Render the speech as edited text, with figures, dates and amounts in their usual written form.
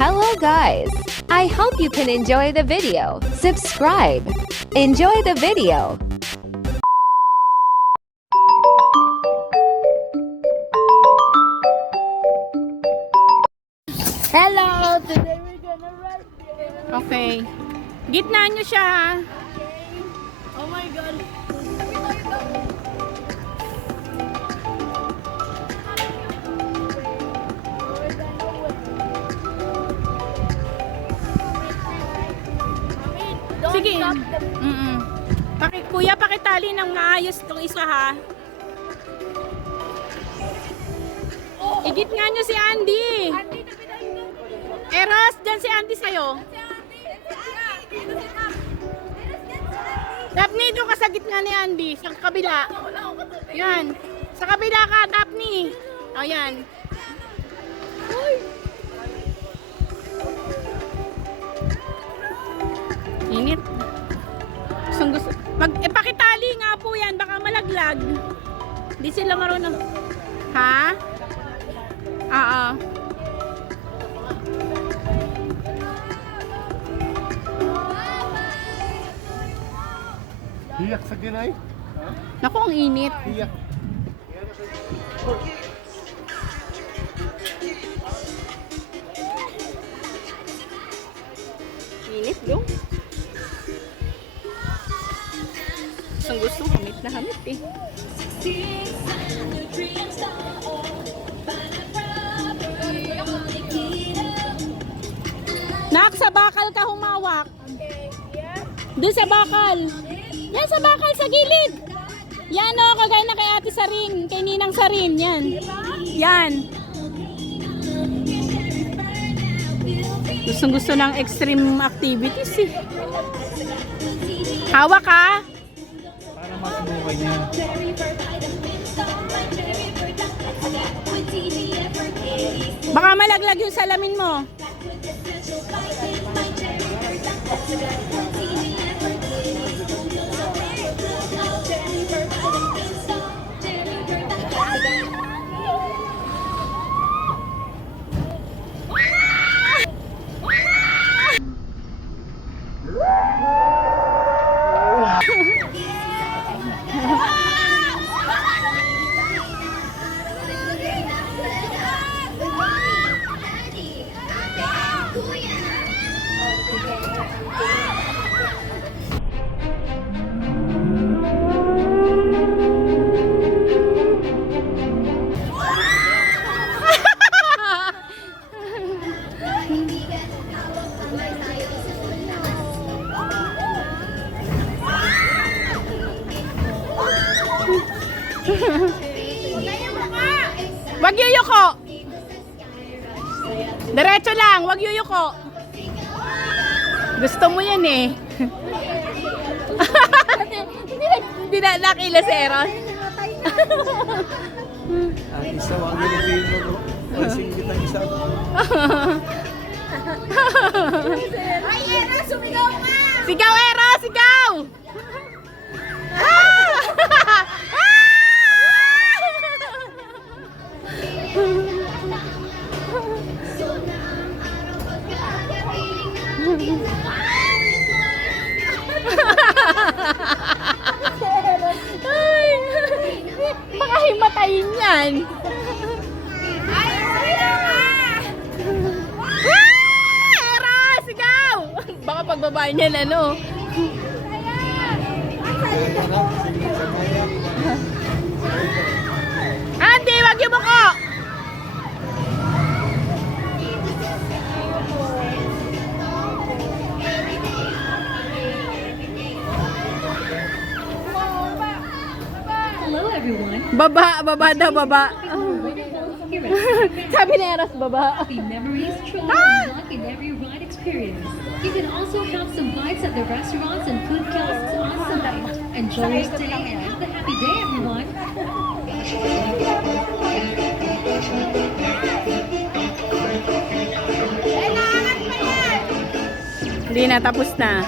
Hello guys! I hope you can enjoy the video. Subscribe. Enjoy the video. Hello! Today we're gonna ride here. Okay. Gitna nyo siya. Oh my god. Sige. Kuya, pakitali ng maayos itong isa ha. Igitna nyo si Andy. Eros, dyan si Andy sa'yo. Daphne, doon ka sa gitna ni Andy. Sa kabila. Yan. Sa kabila ka, Daphne. O, yan. Init. Gusto. Pakitali nga po yan. Baka malaglag. Hindi sila marunong. Ha? Oo. Hiyak sa ginay. Naku, ang init. Hiyak. Init, yung. Gusto hamit na hamit eh. Nak, sa bakal ka humawak. Doon sa bakal. Yan sa bakal, sa gilid. Yan o, kagaya na kay Ate Sarin. Kay Ninang Sarin, yan. Yan. Gusto ng extreme activities eh. Hawak ka. Para masubukay niya. Baka malaglag yung salamin mo. Wag yuyuko. Diretso lang, wag yuyuko. Gusto mo yan eh. Hindi na nakila si Eros. Ang isa wang ginipin mo. Pansin kita isa. Ay, Era, sumigaw ka! Sigaw, Eros! Sigaw! Ay, baka himatayin yan. Ay, sumigaw ka! Era, sigaw! Baka pagbaba niyan ano. Andy, wag yung muko! Hello everyone. Baba daw, baba. Sabi ni Eros, baba. Happy memories truly unlock in every ride experience. You can also have some bites at the restaurants and food kiosks on site. Enjoy your stay and have a happy day everyone. Hindi na, tapos na.